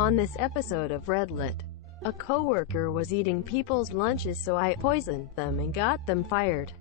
On this episode of Redlit, a coworker was eating people's lunches, so I poisoned them and got them fired.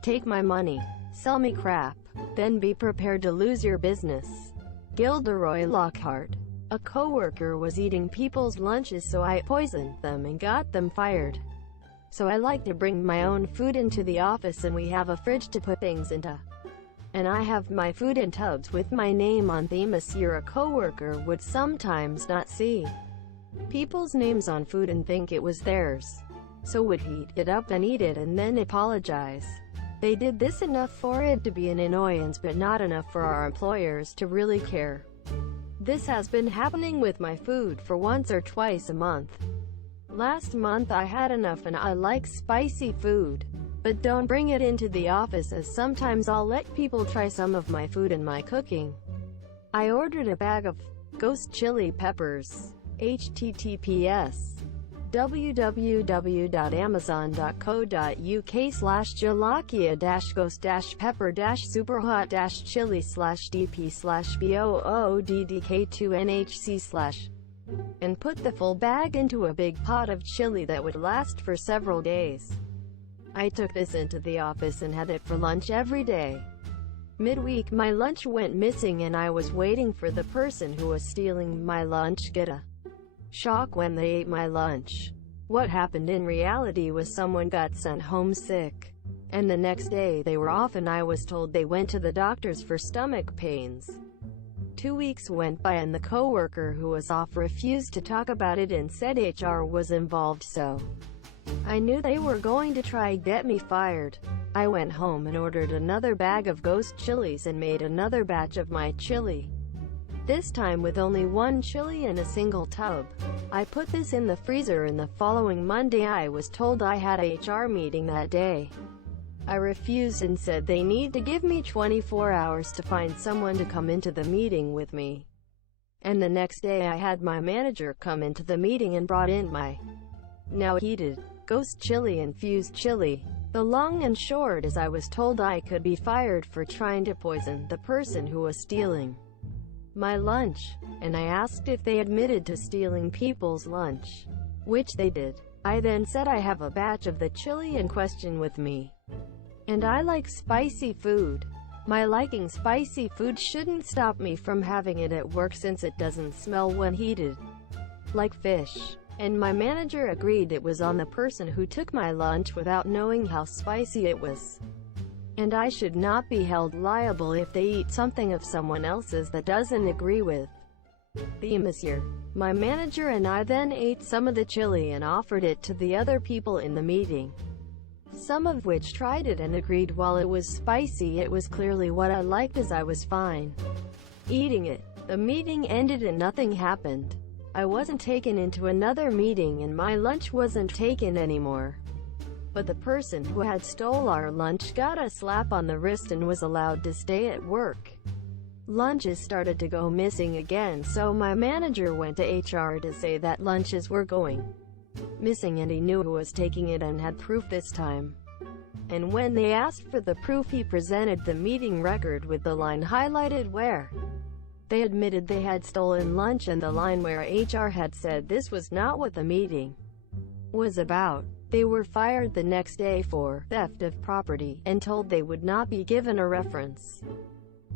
Take my money, sell me crap, then be prepared to lose your business. Gilderoy Lockhart. A coworker was eating people's lunches, so I poisoned them and got them fired. So I like to bring my own food into the office, and we have a fridge to put things into. And I have my food in tubs with my name on them. A coworker would sometimes not see people's names on food and think it was theirs, so would heat it up and eat it and then apologize. They did this enough for it to be an annoyance, but not enough for our employers to really care. This has been happening with my food for once or twice a month. Last month I had enough, and I like spicy food. But don't bring it into the office, as sometimes I'll let people try some of my food and my cooking. I ordered a bag of ghost chili peppers. https www.amazon.co.uk/jalaki-ghost-pepper-super-hot-chili/dp/booddk2nhc/ and put the full bag into a big pot of chili that would last for several days. I took this into the office and had it for lunch every day. Midweek my lunch went missing, and I was waiting for the person who was stealing my lunch get a shock when they ate my lunch. What happened in reality was someone got sent home sick, and the next day they were off, and I was told they went to the doctors for stomach pains. 2 weeks went by, and the coworker who was off refused to talk about it and said HR was involved, so I knew they were going to try get me fired. I went home and ordered another bag of ghost chilies and made another batch of my chili. This time with only one chili in a single tub. I put this in the freezer, and the following Monday I was told I had a HR meeting that day. I refused and said they need to give me 24 hours to find someone to come into the meeting with me. And the next day I had my manager come into the meeting and brought in my now heated ghost chili infused chili. The long and short is I was told I could be fired for trying to poison the person who was stealing my lunch, and I asked if they admitted to stealing people's lunch, which they did. I then said I have a batch of the chili in question with me, and I like spicy food. My liking spicy food shouldn't stop me from having it at work, since it doesn't smell when heated like fish. And my manager agreed it was on the person who took my lunch without knowing how spicy it was, and I should not be held liable if they eat something of someone else's that doesn't agree with them. My manager and I then ate some of the chili and offered it to the other people in the meeting, some of which tried it and agreed. While it was spicy, it was clearly what I liked, as I was fine eating it. The meeting ended and nothing happened. I wasn't taken into another meeting, and my lunch wasn't taken anymore. But the person who had stole our lunch got a slap on the wrist and was allowed to stay at work. Lunches started to go missing again, so my manager went to HR to say that lunches were going missing, and he knew who was taking it and had proof this time. And when they asked for the proof, he presented the meeting record with the line highlighted where they admitted they had stolen lunch, and the line where HR had said this was not what the meeting was about. They were fired the next day for theft of property, and told they would not be given a reference.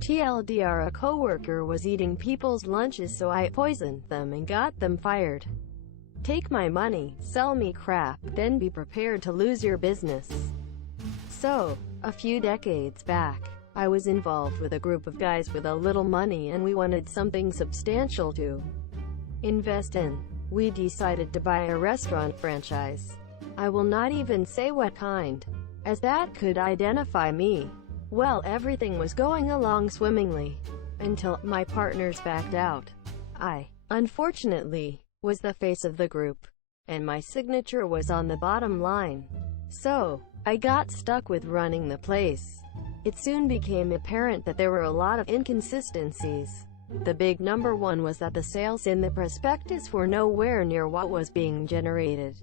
TLDR, a coworker was eating people's lunches, so I poisoned them and got them fired. Take my money, sell me crap, then be prepared to lose your business. So, a few decades back, I was involved with a group of guys with a little money, and we wanted something substantial to invest in. We decided to buy a restaurant franchise. I will not even say what kind, as that could identify me. Well, everything was going along swimmingly, until my partners backed out. I, unfortunately, was the face of the group, and my signature was on the bottom line. So, I got stuck with running the place. It soon became apparent that there were a lot of inconsistencies. The big number one was that the sales in the prospectus were nowhere near what was being generated.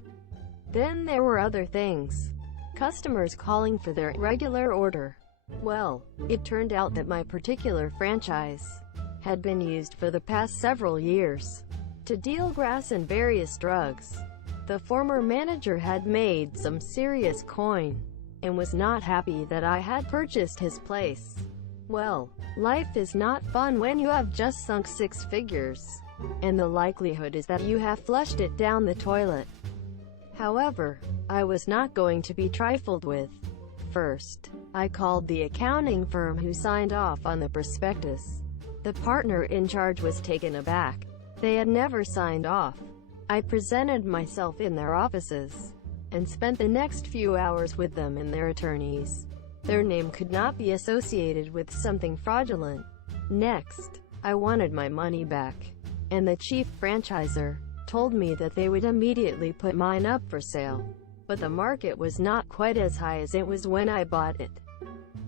Then there were other things. Customers calling for their regular order. Well, it turned out that my particular franchise had been used for the past several years to deal grass and various drugs. The former manager had made some serious coin, and was not happy that I had purchased his place. Well, life is not fun when you have just sunk 6 figures, and the likelihood is that you have flushed it down the toilet. However, I was not going to be trifled with. First, I called the accounting firm who signed off on the prospectus. The partner in charge was taken aback. They had never signed off. I presented myself in their offices, and spent the next few hours with them and their attorneys. Their name could not be associated with something fraudulent. Next, I wanted my money back, and the chief franchisor told me that they would immediately put mine up for sale. But the market was not quite as high as it was when I bought it,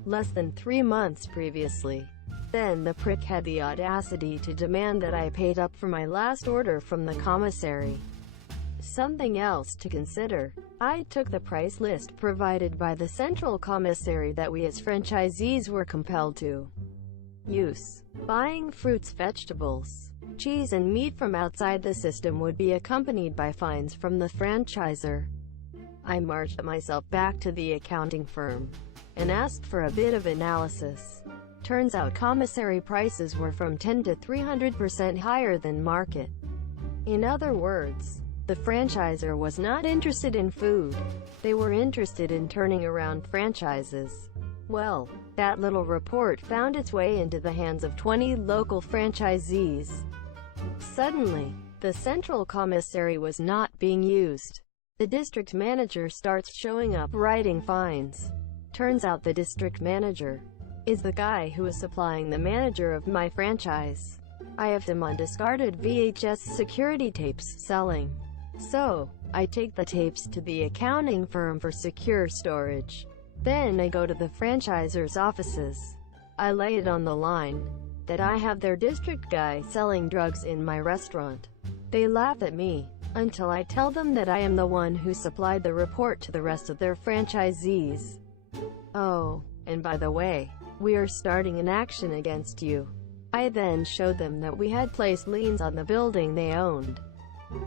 less than 3 months previously. Then the prick had the audacity to demand that I paid up for my last order from the commissary. Something else to consider. I took the price list provided by the central commissary that we as franchisees were compelled to use. Buying fruits, vegetables, cheese and meat from outside the system would be accompanied by fines from the franchisor. I marched myself back to the accounting firm and asked for a bit of analysis. Turns out commissary prices were from 10 to 300% higher than market. In other words, the franchisor was not interested in food. They were interested in turning around franchises. Well, that little report found its way into the hands of 20 local franchisees. Suddenly, the central commissary was not being used. The district manager starts showing up writing fines. Turns out the district manager is the guy who is supplying the manager of my franchise. I have him on discarded VHS security tapes selling. So, I take the tapes to the accounting firm for secure storage. Then I go to the franchisor's offices. I lay it on the line that I have their district guy selling drugs in my restaurant. They laugh at me, until I tell them that I am the one who supplied the report to the rest of their franchisees. Oh, and by the way, we are starting an action against you. I then showed them that we had placed liens on the building they owned,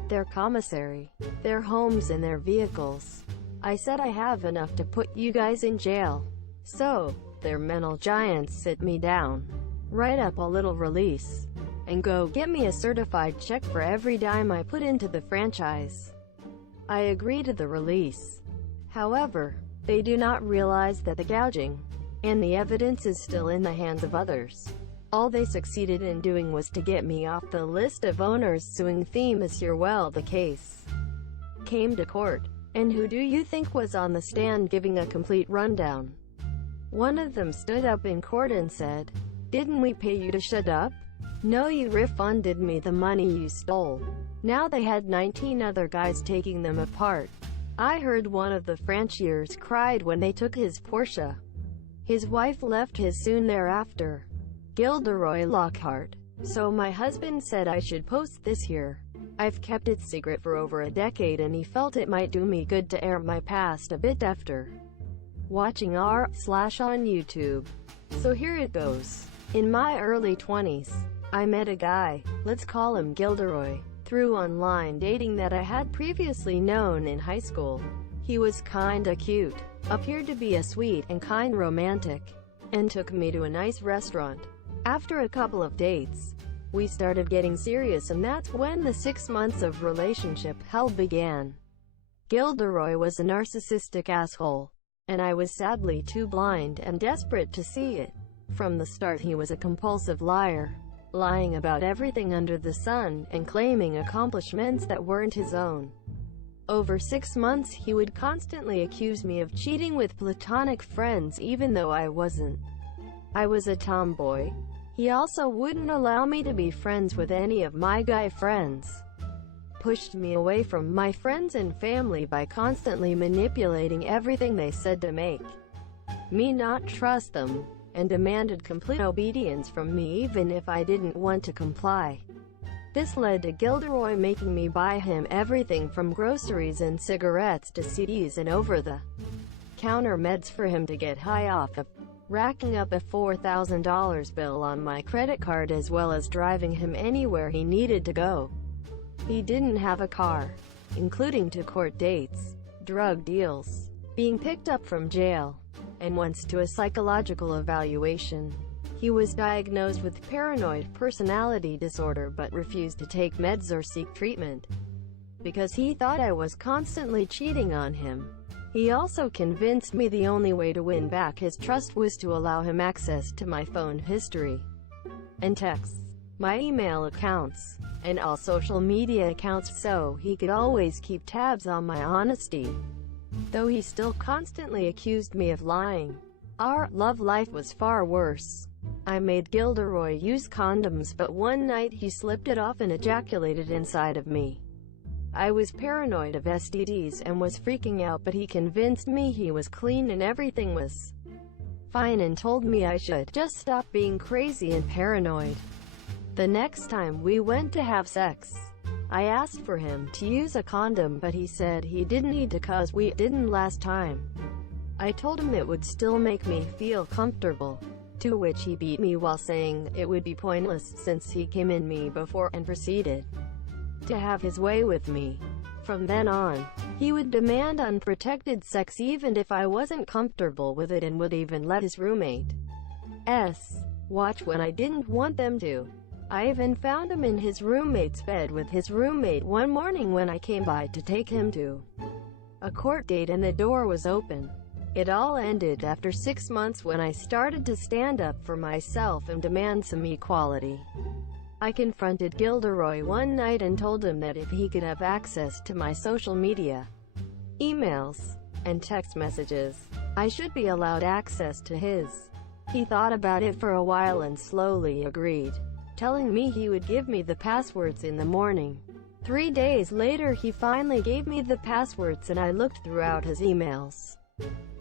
their commissary, their homes and their vehicles. I said I have enough to put you guys in jail. So, their mental giants sit me down, write up a little release, and go get me a certified check for every dime I put into the franchise. I agree to the release. However, they do not realize that the gouging and the evidence is still in the hands of others. All they succeeded in doing was to get me off the list of owners suing Monsieur. Well, the case came to court, and who do you think was on the stand giving a complete rundown? One of them stood up in court and said, "Didn't we pay you to shut up? No, you refunded me the money you stole." Now they had 19 other guys taking them apart. I heard one of the franchiers cried when they took his Porsche. His wife left his soon thereafter. Gilderoy Lockhart. So my husband said I should post this here. I've kept it secret for over a decade and he felt it might do me good to air my past a bit after watching r/on YouTube. So here it goes. In my early 20s, I met a guy, let's call him Gilderoy, through online dating that I had previously known in high school. He was kinda cute, appeared to be a sweet and kind romantic, and took me to a nice restaurant. After a couple of dates, we started getting serious, and that's when the 6 months of relationship hell began. Gilderoy was a narcissistic asshole, and I was sadly too blind and desperate to see it. From the start he was a compulsive liar, lying about everything under the sun, and claiming accomplishments that weren't his own. Over 6 months he would constantly accuse me of cheating with platonic friends even though I wasn't. I was a tomboy. He also wouldn't allow me to be friends with any of my guy friends. Pushed me away from my friends and family by constantly manipulating everything they said to make me not trust them, and demanded complete obedience from me even if I didn't want to comply. This led to Gilderoy making me buy him everything from groceries and cigarettes to CDs and over-the-counter meds for him to get high off of, racking up a $4,000 bill on my credit card, as well as driving him anywhere he needed to go. He didn't have a car, including to court dates, drug deals, being picked up from jail, and once to a psychological evaluation. He was diagnosed with paranoid personality disorder but refused to take meds or seek treatment, because he thought I was constantly cheating on him. He also convinced me the only way to win back his trust was to allow him access to my phone history and texts, my email accounts, and all social media accounts so he could always keep tabs on my honesty, though he still constantly accused me of lying. Our love life was far worse. I made Gilderoy use condoms, but one night he slipped it off and ejaculated inside of me. I was paranoid of STDs and was freaking out, but he convinced me he was clean and everything was fine and told me I should just stop being crazy and paranoid. The next time we went to have sex, I asked for him to use a condom, but he said he didn't need to cause we didn't last time. I told him it would still make me feel comfortable, to which he beat me while saying it would be pointless since he came in me before and proceeded to have his way with me. From then on, he would demand unprotected sex even if I wasn't comfortable with it, and would even let his roommates watch when I didn't want them to. I even found him in his roommate's bed with his roommate one morning when I came by to take him to a court date and the door was open. It all ended after 6 months when I started to stand up for myself and demand some equality. I confronted Gilderoy one night and told him that if he could have access to my social media, emails, and text messages, I should be allowed access to his. He thought about it for a while and slowly agreed, telling me he would give me the passwords in the morning. 3 days later he finally gave me the passwords and I looked throughout his emails,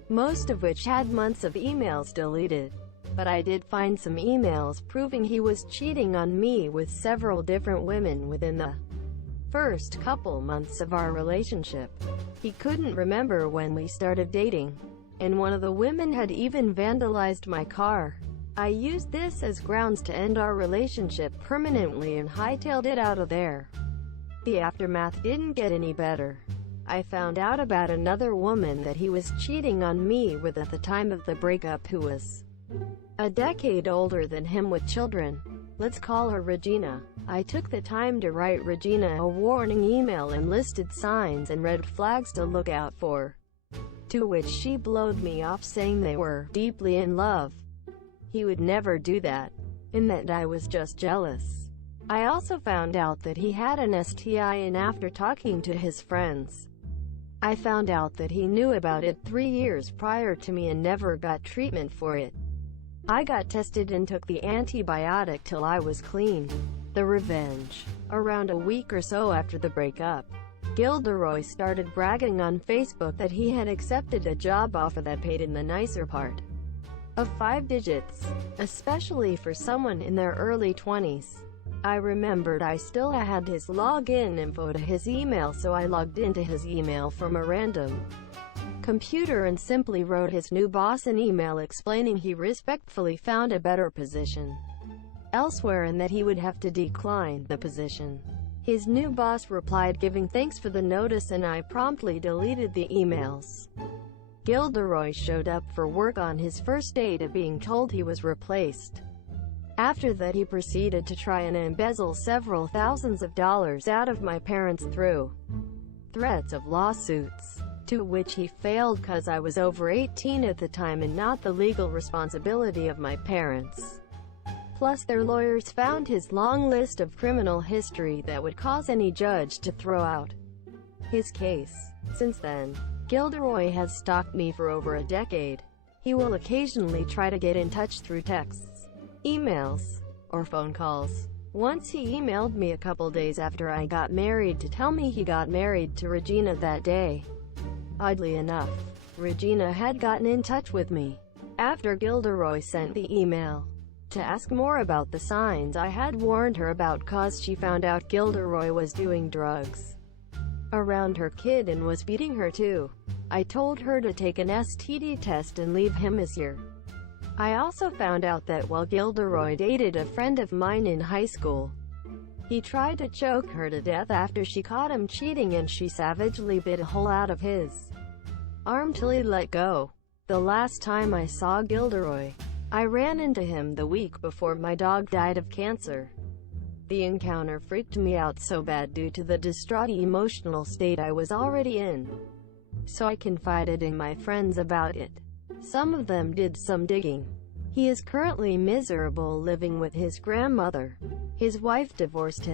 most of which had months of emails deleted. But I did find some emails proving he was cheating on me with several different women within the first couple months of our relationship. He couldn't remember when we started dating, and one of the women had even vandalized my car. I used this as grounds to end our relationship permanently and hightailed it out of there. The aftermath didn't get any better. I found out about another woman that he was cheating on me with at the time of the breakup, who was a decade older than him with children. Let's call her Regina. I took the time to write Regina a warning email and listed signs and red flags to look out for, to which she blowed me off saying they were deeply in love. He would never do that, and that I was just jealous. I also found out that he had an STI, and after talking to his friends, I found out that he knew about it 3 years prior to me and never got treatment for it. I got tested and took the antibiotic till I was clean. The revenge. Around a week or so after the breakup, Gilderoy started bragging on Facebook that he had accepted a job offer that paid in the nicer part of 5 digits, especially for someone in their early 20s. I remembered I still had his login info to his email, so I logged into his email from a random computer and simply wrote his new boss an email explaining he respectfully found a better position elsewhere and that he would have to decline the position. His new boss replied giving thanks for the notice, and I promptly deleted the emails. Gilderoy showed up for work on his first day to being told he was replaced. After that he proceeded to try and embezzle several thousands of dollars out of my parents through threats of lawsuits, to which he failed cause I was over 18 at the time and not the legal responsibility of my parents. Plus their lawyers found his long list of criminal history that would cause any judge to throw out his case. Since then, Gilderoy has stalked me for over a decade. He will occasionally try to get in touch through texts, emails, or phone calls. Once he emailed me a couple days after I got married to tell me he got married to Regina that day. Oddly enough, Regina had gotten in touch with me after Gilderoy sent the email to ask more about the signs I had warned her about, cause she found out Gilderoy was doing drugs around her kid and was beating her too. I told her to take an STD test and leave him his year. I also found out that while Gilderoy dated a friend of mine in high school, He tried to choke her to death after she caught him cheating, and she savagely bit a hole out of his arm till he let go. The last time I saw Gilderoy, I ran into him the week before my dog died of cancer. The encounter freaked me out so bad due to the distraught emotional state I was already in. So I confided in my friends about it. Some of them did some digging. He is currently miserable living with his grandmother. His wife divorced him.